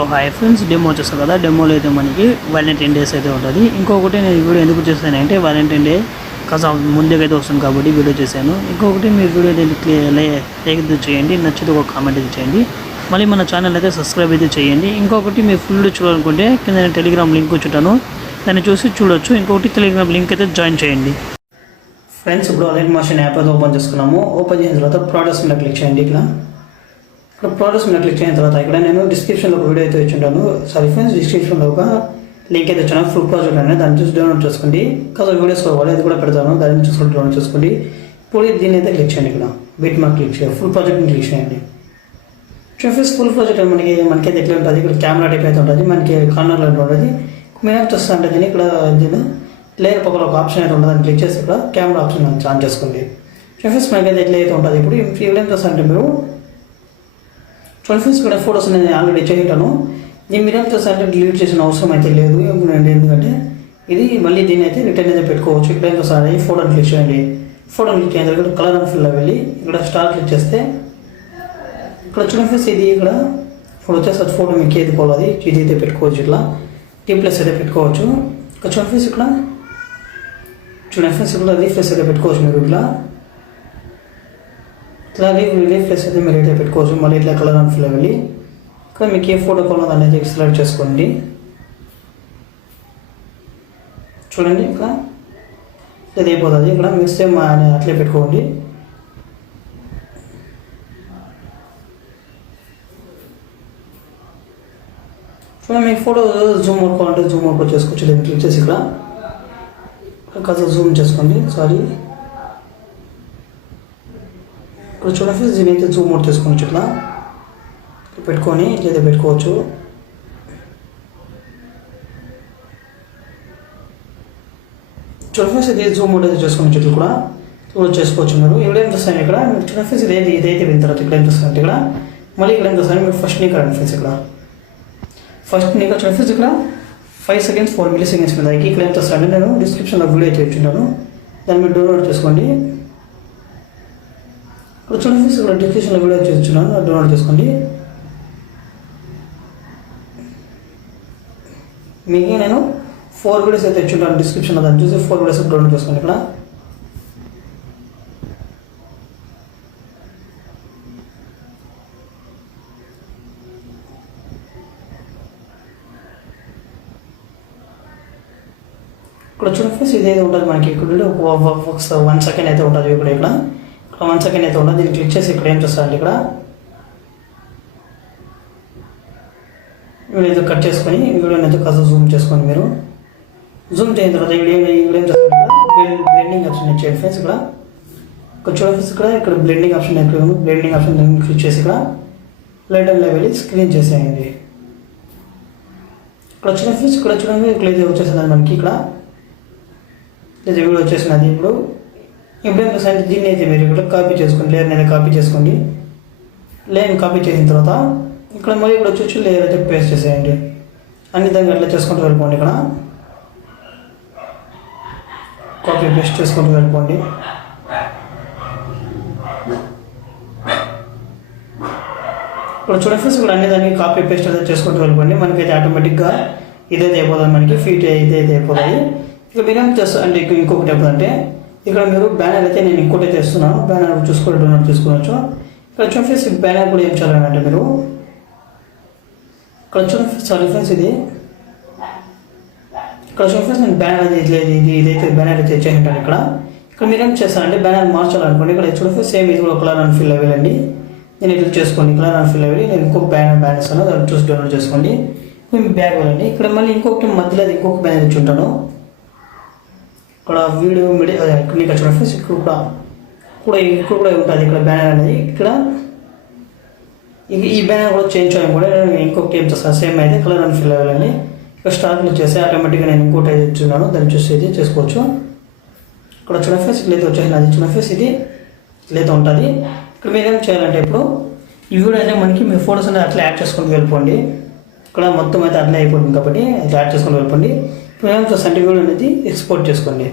Hello hi friends, demo వచ్చేస్తాం కదా. డెమోలో అయితే మనకి వాలంటైన్ డేస్ అయితే ఉంటుంది. ఇంకొకటి నేను ఈ వీడియో ఎందుకు చేస్తానంటే వాలంటైన్ డే కాస్త ముందుగా అయితే వస్తుంది కాబట్టి వీడియో చేశాను. ఇంకొకటి మీరు వీడియో లైక్ చేయండి, నచ్చితే ఒక కామెంట్ అయితే చేయండి. మళ్ళీ మన ఛానల్ అయితే సబ్స్క్రైబ్ అయితే చేయండి. ఇంకొకటి మీరు ఫుల్ చూడాలనుకుంటే కింద నేను టెలిగ్రామ్ లింక్ వచ్చుంటాను, దాన్ని చూసి చూడొచ్చు. ఇంకొకటి టెలిగ్రామ్ లింక్ అయితే జాయిన్ చేయండి. ఫ్రెండ్స్, ఇప్పుడు అలైట్ మోషన్ యాప్ అయితే ఓపెన్ చేసుకున్నాము. ఓపెన్ చేసిన తర్వాత ప్రోడక్ట్స్ మీద క్లిక్ చేయండి. ఇక్కడ ప్రోడక్ట్స్ మీద క్లిక్ చేసిన తర్వాత ఇక్కడ నేను డిస్క్రిప్షన్లో ఒక వీడియో అయితే ఇచ్చుంటాను. సారీ ఫ్రెండ్స్, డిస్క్రిప్షన్లో ఒక లింక్ అయితే ఇచ్చాను, ఫుల్ ప్రాజెక్ట్ అనేది. దాన్ని చూసి డౌన్లోడ్ చేసుకోండి. కాస్త వీడియోస్ కావాలి, అది కూడా పెడతాను, దాన్ని చూసి డౌన్లోడ్ చేసుకోండి. ఇప్పుడు దీన్ని అయితే క్లిక్ చేయండి. ఇక్కడ బిట్ మార్క్ క్లిక్ చేయండి, ఫుల్ ప్రాజెక్ట్ని క్లిక్ చేయండి. ఫ్రెండ్స్, ఫుల్ ప్రాజెక్ట్ మనకైతే ఎట్లా ఉంటుంది, ఇక్కడ కెమెరా టైప్ అయితే ఉంటుంది, మనకి కార్నర్లో ఉంటుంది. మీరు చూస్తా అంటే దీన్ని ఇక్కడ లేయర్ పక్కన ఒక ఆప్షన్ అయితే ఉంటుంది, దాన్ని క్లిక్ చేసి ఇక్కడ కెమెరా ఆప్షన్ ఆన్ చేసుకోండి. ఫ్రెండ్స్, మనకైతే ఎట్లా అయితే ఉంటుంది. ఇప్పుడు ఏం చేస్తా అంటే మీరు ఫ్రెండ్స్ ఇక్కడ ఫోటోస్ నేను ఆల్రెడీ చేయింటాను. నేను మీరేం చేస్తారంటే డిలీట్ చేసిన అవసరం అయితే లేదు, ఎందుకంటే ఇది మళ్ళీ దీన్ని అయితే రిటర్న్ అయితే పెట్టుకోవచ్చు. ఇక్కడ ఏం చేస్తారంటే ఈ ఫోటోని క్లిక్ చేయండి. ఫోటోని క్లిక్ చేయండి, ఇక్కడ కలర్ అండ్ ఫిల్లో వెళ్ళి ఇక్కడ స్టార్ క్లిక్ చేస్తే ఇక్కడ చూడండి ఫ్రెండ్స్, ఇది ఇక్కడ ఇప్పుడు వచ్చేసి ఫోటో మీకు ఏది పోవాలి ఇది అయితే పెట్టుకోవచ్చు. ఇట్లా టీప్లెస్ అయితే పెట్టుకోవచ్చు. ఇక్కడ చూడండి ఫ్రెండ్స్, ఇక్కడ చూడండి ఫ్రెండ్స్, ఇక్కడ రీఫ్రెష్ అయితే పెట్టుకోవచ్చు. మీరు ఇట్లా రీఫ్రెష్ అయితే మీరు అయితే పెట్టుకోవచ్చు. మళ్ళీ ఇట్లా కలర్ అండ్ ఫిల్ వెళ్ళి ఇక్కడ మీకు ఏ ఫోటో కావాలో అనేది సెలెక్ట్ చేసుకోండి. చూడండి, ఇక్కడ ఇది అయిపోతుంది. ఇక్కడ మీరు సేమ్ అట్లే పెట్టుకోండి. చూడండి, మీకు ఫోటో జూమ్ అవుట్ కావాలంటే జూమ్ అవుట్ చేసుకోవచ్చు. దీన్ని క్లిక్ చేసి ఇక్కడ కాస్త జూమ్ చేసుకోండి. సారీ, ఇక్కడ చూడండి, దీని అయితే జూమ్ అవుట్ చేసుకోవచ్చు. ఇట్లా పెట్టుకొని ఇట్లయితే పెట్టుకోవచ్చు. చూడండి, ఇది జూమ్ అవుట్ అయితే చేసుకోవచ్చు. ఇట్లా కూడా చేసుకోవచ్చు. మీరు ఇక్కడ ఏం చేస్తాను, ఇక్కడ చూడండి ఇదైతే విన్న తర్వాత ఇక్కడ ఏం చేస్తారంటే ఇక్కడ మళ్ళీ ఇక్కడ ఏం చేస్తాను, మీరు ఫస్ట్ నీకు రండి ఫ్రెండ్స్. ఇక్కడ ఫస్ట్ నీకు చూడండి, ఇక్కడ 5 seconds 4 milliseconds మీద ఇక్కడ ఏం చేస్తారంటే నేను డిస్క్రిప్షన్లో వీడియో అయితే ఇచ్చింటాను, దాన్ని మీరు డౌన్లోడ్ చేసుకోండి. ఇక్కడ చూడండి, ఇక్కడ డిస్క్రిప్షన్లో వీడియో చూస్తున్నాను, డౌన్లోడ్ చేసుకోండి. మీకు నేను 4 వీడియోస్ అయితే ఇచ్చుంటాను డిస్క్రిప్షన్లో, దాన్ని చూసి 4 వీడియోస్ డౌన్లోడ్ చేసుకోండి. ఇక్కడ ఇక్కడ చూడండి ఫ్రెండ్స్, ఇదైతే ఉంటుంది మనకి. ఇక్కడ 1 second అయితే ఉంటుంది. ఇక్కడ 1 second అయితే ఉంటుంది. దీన్ని క్లిక్ చేసి ఇక్కడ ఏం చేస్తారంటే ఇక్కడ వీడియో కట్ చేసుకొని వీడియోని అయితే కాస్త జూమ్ చేసుకోండి. మీరు జూమ్ చేసిన తర్వాత వీడియో ఏం చేస్తారు, బ్లెండింగ్ ఆప్షన్ ఇచ్చేయండి ఫ్రెండ్స్. ఇక్కడ చూడండి ఫ్రెండ్స్, ఇక్కడ blending option blending option click చేసి ఇక్కడ లైట్ అండ్ లెవెల్ స్క్రీన్ చేసేయండి. ఇక్కడ చూడండి ఫ్రెండ్స్, ఇక్కడ చూడండి ఇక్కడ వచ్చేసింది మనకి. ఇక్కడ లేదా వీడియో వచ్చేసినది. ఇప్పుడు ఏం చేస్తారంటే దీన్ని అయితే మీరు ఇక్కడ కాపీ చేసుకోండి, లేయర్ని అయితే కాపీ చేసుకోండి. లేయర్ని కాపీ చేసిన తర్వాత ఇక్కడ మళ్ళీ ఇక్కడ వచ్చి లేయర్ అయితే పేస్ట్ చేసేయండి. అన్ని దాన్ని అట్లా చేసుకుంటూ వెళ్ళిపోండి. ఇక్కడ కాపీ పేస్ట్ చేసుకుంటూ వెళ్ళిపోండి. ఇక్కడ చూడండి ఫ్రెండ్స్, ఇక్కడ అన్ని దాన్ని కాపీ పేస్ట్ అయితే చేసుకుంటూ వెళ్ళిపోండి. మనకైతే ఆటోమేటిక్గా ఇదైతే అయిపోతుంది, మనకి ఫీట్ ఇదైతే అయిపోతాయి. ఇక మీరేం చేస్తారు అంటే ఇంకొకటి ఎప్పుడంటే ఇక్కడ మీరు బ్యానర్ అయితే నేను ఇంకోటి అయితే ఇస్తున్నాను, బ్యానర్ చూసుకొని డౌన్లోడ్ చేసుకోవచ్చు. ఇక్కడ చూడండి ఫ్రెండ్స్, బ్యానర్ కూడా ఏం చేయాలంటే మీరు ఇక్కడ చూడండి సారీ ఫ్రెండ్స్, ఇది ఇక్కడ చూడండి ఫ్రెండ్స్, నేను బ్యానర్ ఇదైతే బ్యానర్ అయితే ఇచ్చేయంటాను. ఇక్కడ మీరేం చేస్తారంటే బ్యానర్ మార్చాలనుకోండి. ఇక్కడ చూడండి ఫ్రెండ్స్, సేమ్ ఇది కూడా కలర్ అండ్ ఫిల్ వెళ్ళండి. నేను ఇట్లా చేసుకోండి, కలర్ అండ్ ఫిల్ వెళ్ళి నేను ఇంకొక బ్యానర్ ఇస్తాను, దాన్ని చూసి డౌన్లోడ్ చేసుకోండి. మేము బ్యాగ్ వెళ్ళండి. ఇక్కడ మళ్ళీ ఇంకొకటి మధ్యలో ఇంకొక బ్యానర్ ఇచ్చి ఉంటాను. ఇక్కడ వీడియో ఇక్కడ చూడండి ఫ్రెండ్స్, ఇక్కడ కూడా ఉంటుంది ఇక్కడ బ్యానర్ అనేది. ఇక్కడ ఈ బ్యానర్ కూడా చేంజ్ చేయడం కూడా ఇంకొకటి ఏం చేస్తాను, సేమ్ అయితే కలర్ అండ్ ఫిల్ అవ్వాలని ఇక్కడ స్టార్ట్ చేస్తే ఆటోమేటిక్గా నేను ఇంకోటి అయితే ఇచ్చున్నాను, దాన్ని చూసి అయితే చేసుకోవచ్చు. ఇక్కడ చూడండి ఫ్రెండ్స్, ఇట్లయితే వచ్చేసింది. అది చూడండి ఫ్రెండ్స్, ఇది ఇట్లయితే ఉంటుంది. ఇక్కడ మీరు ఏం చేయాలంటే ఇప్పుడు ఈ వీడియో అయితే మనకి మీ ఫోటోస్ అనేది అట్లా యాడ్ చేసుకుంటూ వెళ్ళిపోండి. ఇక్కడ మొత్తం అయితే అట్లా అయిపోతుంది కాబట్టి అట్లా యాడ్ చేసుకుంటూ వెళ్ళిపోండి. ఇప్పుడు ఏం చేస్తాను అంటే వీడియో అనేది ఎక్స్పోర్ట్ చేసుకోండి.